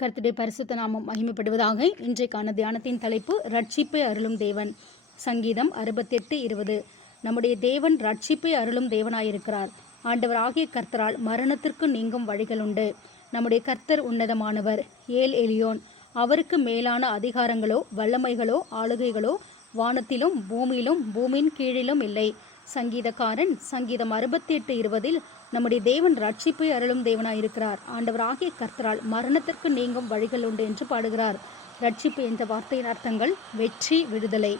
கர்த்தருடைய பரிசுத்த நாமம் மகிமைப்படுவதாக இன்றைக்கான தியானத்தின் தலைப்பு ரட்சிப்பை அருளும் தேவன். சங்கீதம் அறுபத்தெட்டு இருபது. நம்முடைய தேவன் ரட்சிப்பை அருளும் தேவனாயிருக்கிறார். ஆண்டவர் ஆகிய கர்த்தரால் மரணத்திற்கு நீங்கும் வழிகள் உண்டு. நம்முடைய கர்த்தர் உன்னதமானவர். ஏல் எலியோன் அவருக்கு மேலான அதிகாரங்களோ வல்லமைகளோ ஆளுகைகளோ வானத்திலும் பூமியிலும் பூமியின் கீழிலும் இல்லை. சங்கீதக்காரன் சங்கீதம் அறுபத்தி எட்டு இருபதில் நம்முடைய தேவன் ரட்சிப்பை அருளும் தேவனாயிருக்கிறார். ஆண்டவராகிய கர்த்தரால் மரணத்திற்கு நீங்கும் வழிகள் உண்டு என்று பாடுகிறார். ரட்சிப்பு என்ற வார்த்தையின் அர்த்தங்கள் வெற்றி விடுதலை.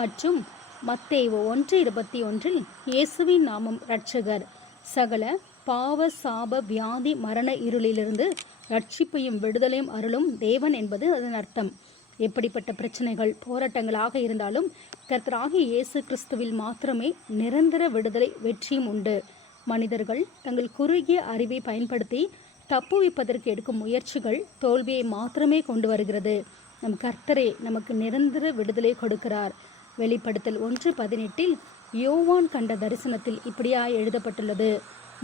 மற்றும் மத்தேவு ஒன்று இருபத்தி ஒன்றில் இயேசுவின் நாமம் ரட்சகர் சகல பாவ சாப வியாதி மரண இருளிலிருந்து ரட்சிப்பையும் விடுதலையும் அருளும் தேவன் என்பது அதன் அர்த்தம். எப்படிப்பட்ட பிரச்சனைகள் போராட்டங்களாக இருந்தாலும் கர்த்தராகிய இயேசு கிறிஸ்துவில் மாத்திரமே நிரந்தர விடுதலை வெற்றியும் உண்டு. மனிதர்கள் தங்கள் குறுகிய அறிவை பயன்படுத்தி தப்புவிப்பதற்கு எடுக்கும் முயற்சிகள் தோல்வியை மாத்திரமே கொண்டு வருகிறது. நம் கர்த்தரே நமக்கு நிரந்தர விடுதலை கொடுக்கிறார். வெளிப்படுத்தல் ஒன்று பதினெட்டில் யோவான் கண்ட தரிசனத்தில் இப்படியாய் எழுதப்பட்டுள்ளது.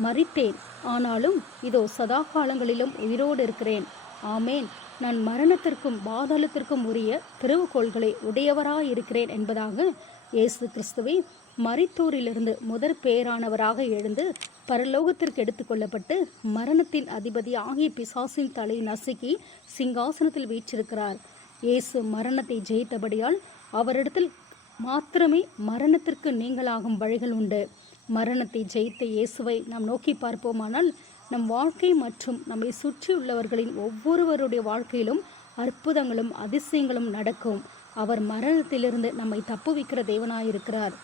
மறித்தேன் ஆனாலும் இதோ சதா காலங்களிலும் உயிரோடு இருக்கிறேன். ஆமேன். நான் மரணத்திற்கும் பாதாளத்திற்கும் உரிய திறவுகோள்களை உடையவராயிருக்கிறேன் என்பதாக இயேசு கிறிஸ்துவை மரித்தோரிலிருந்து முதற் பேரானவராக எழுந்து பரலோகத்திற்கு எடுத்துக்கொள்ளப்பட்டு மரணத்தின் அதிபதி ஆகிய பிசாசின் தலை நசுக்கி சிங்காசனத்தில் வீற்றிருக்கிறார். இயேசு மரணத்தை ஜெயித்தபடியால் அவரிடத்தில் மாத்திரமே மரணத்திற்கு நீங்களாகும் வழிகள் உண்டு. மரணத்தை ஜெயித்த இயேசுவை நாம் நோக்கி பார்ப்போமானால் நம் வாழ்க்கை மற்றும் நம்மை சுற்றியுள்ளவர்களின் ஒவ்வொருவருடைய வாழ்க்கையிலும் அற்புதங்களும் அதிசயங்களும் நடக்கும். அவர் மரணத்திலிருந்து நம்மை தப்புவிக்கிற தேவனாயிருக்கிறார்.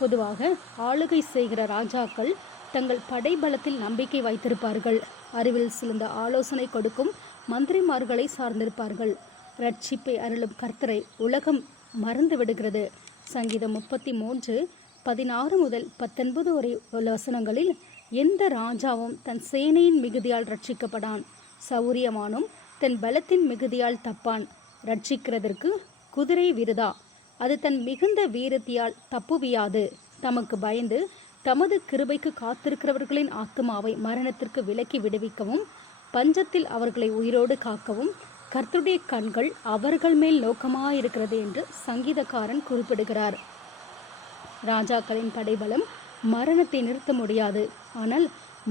பொதுவாக ஆளுகை செய்கிற ராஜாக்கள் தங்கள் படைபலத்தில் நம்பிக்கை வைத்திருப்பார்கள். அறிவில் சிலந்த ஆலோசனை கொடுக்கும் மந்திரிமார்களை சார்ந்திருப்பார்கள். ரட்சிப்பை அருளும் கர்த்தரை உலகம் மறந்து விடுகிறது சங்கீதம் முப்பத்தி மூன்று பதினாறு முதல் பத்தொன்பது வரை உள்ள வசனங்களில் எந்த ராஜாவும் தன் சேனையின் மிகுதியால் ரட்சிக்கப்படான். சௌரியமானும் தன் பலத்தின் மிகுதியால் தப்பான். ரட்சிக்கிறதற்கு குதிரை விருதா? அது தன் மிகுந்த வீரத்தியால் தப்புவியாது. தமக்கு பயந்து தமது கிருபைக்கு காத்திருக்கிறவர்களின் ஆத்மாவை மரணத்திற்கு விலக்கி விடுவிக்கவும் பஞ்சத்தில் அவர்களை உயிரோடு காக்கவும் கர்த்தருடைய கண்கள் அவர்கள் மேல் நோக்கமாயிருக்கிறது என்று சங்கீதக்காரன் குறிப்பிடுகிறார். ராஜாக்களின் படைபலம் மரணத்தை நிறுத்த முடியாது. ஆனால்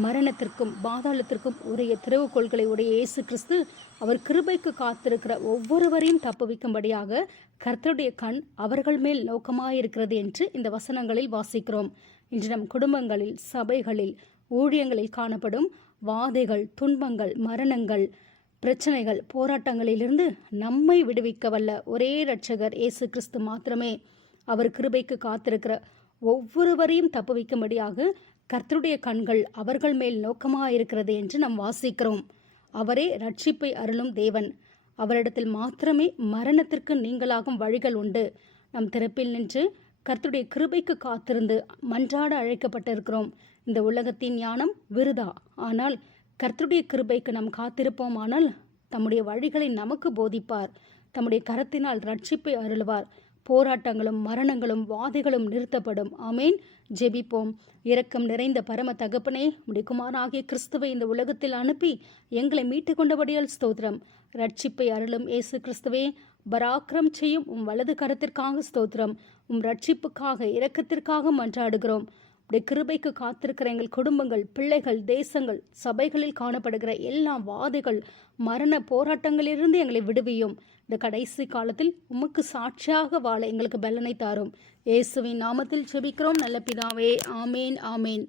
மரணத்திற்கும் பாதாளத்திற்கும் உரிய திறவுகோள்களை உடைய இயேசு கிறிஸ்து அவர் கிருபைக்கு காத்திருக்கிற ஒவ்வொருவரையும் தப்புவிக்கும்படியாக கர்த்தருடைய கண் அவர்கள் மேல் நோக்கமாயிருக்கிறது என்று இந்த வசனங்களில் வாசிக்கிறோம். இன்று நம் குடும்பங்களில் சபைகளில் ஊழியங்களில் காணப்படும் வாதைகள் துன்பங்கள் மரணங்கள் பிரச்சனைகள் போராட்டங்களிலிருந்து நம்மை விடுவிக்க வல்ல ஒரே இரட்சகர் இயேசு கிறிஸ்து மாத்திரமே. அவர் கிருபைக்கு காத்திருக்கிற ஒவ்வொருவரையும் தப்புவிக்கும்படியாக கர்த்தருடைய கண்கள் அவர்கள் மேல் நோக்கமாக இருக்கிறது என்று நாம் வாசிக்கிறோம். அவரே ரட்சிப்பை அருளும் தேவன். அவரிடத்தில் மாத்திரமே மரணத்திற்கு நீங்களாகும் வழிகள் உண்டு. நம் திறப்பில் நின்று கர்த்தருடைய கிருபைக்கு காத்திருந்து மன்றாட அழைக்கப்பட்டிருக்கிறோம். இந்த உலகத்தின் ஞானம் விருதா? ஆனால் கர்த்தருடைய கிருபைக்கு நாம் காத்திருப்போமானால் தம்முடைய வழிகளை நமக்கு போதிப்பார். தம்முடைய கரத்தினால் ரட்சிப்பை அருளுவார். போராட்டங்களும் மரணங்களும் வாதைகளும் நிறுத்தப்படும். ஆமேன். ஜெபிப்போம். இரக்கம் நிறைந்த பரம தகப்பனே முடிக்குமாராகிய குமாராகிய கிறிஸ்துவை இந்த உலகத்தில் அனுப்பி எங்களை மீட்டு கொண்டபடியால் ஸ்தோத்திரம். ரட்சிப்பை அருளும் இயேசு கிறிஸ்துவே பராக்கிரம் செய்யும் உம் வலது கரத்திற்காக ஸ்தோத்திரம். உம் ரட்சிப்புக்காக இரக்கத்திற்காக மன்றாடுகிறோம். உடைய கிருபைக்கு காத்திருக்கிற எங்கள் குடும்பங்கள் பிள்ளைகள் தேசங்கள் சபைகளில் காணப்படுகிற எல்லா வாதைகள் மரண போராட்டங்களிலிருந்து எங்களை விடுவியும். இந்த கடைசி காலத்தில் உமக்கு சாட்சியாக வாழ எங்களுக்கு பலனை தாரும். இயேசுவின் நாமத்தில் செபிக்கிறோம். நல்ல பிதாவே ஆமேன் ஆமேன்.